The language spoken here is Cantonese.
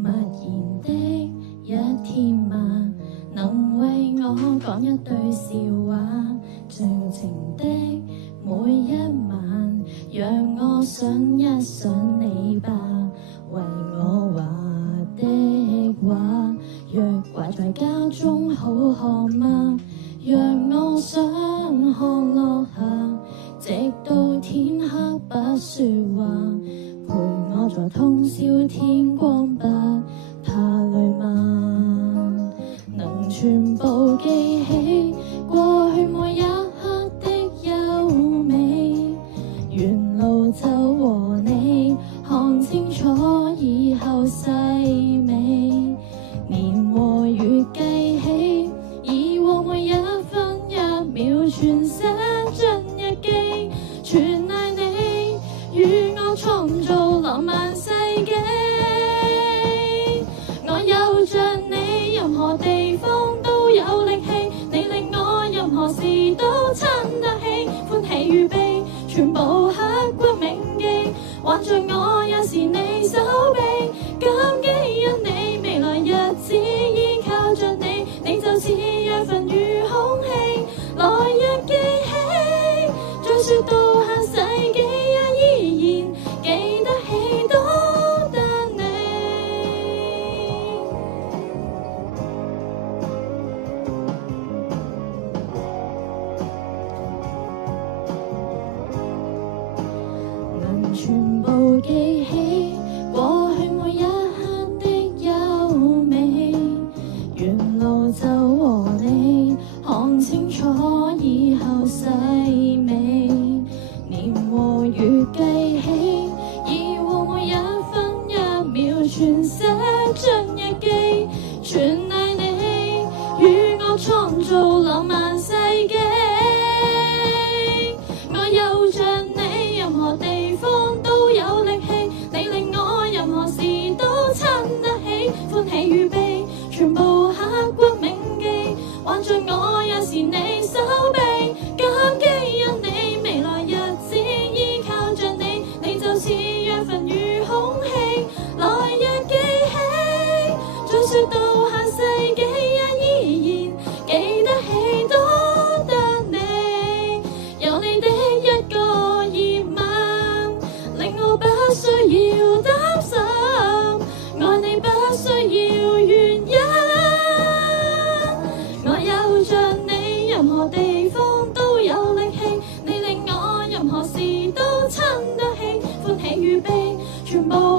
默然的一天晚，能為我講一堆笑話，盡情的每一晚，讓我想一想你吧。為我畫的畫，若掛在家中好看嗎？讓我想看落下，直到天黑不說話，陪我在通宵天光不怕累嗎？能全部記起過去每一刻的優美，沿路走和你看清楚以後細微，年和月計起以往每一分一秒全寫進日記，全賴你與我創造浪漫世紀。我有着你，任何地方都有力氣，你令我任何事都撐得起，歡喜與悲全部刻骨銘記，挽着我也是你手臂，感激因你，未來日子依靠着你，你就似養分與空氣，來日記起，再說到下世紀也依然記得起多得你。能全部記起過去每一刻的優美，沿路走和你看清楚以後細微，年和月計起以往每一分一秒全寫進日記，全賴你與我創造浪漫世紀。我有着你，任何地方都有力氣，你令我任何事都撐得起，歡喜與悲全部刻骨銘記，挽着我也是你手臂，感激因你，未來日子依靠着你，你就似養分與空氣，來日記起，再說到下世紀也依然記得起多得你，有你的一個夜晚，令我不需要擔心，愛你不需要原因。我有着你，任何地方都有力氣，你令我任何事都撐得起，歡喜與悲全部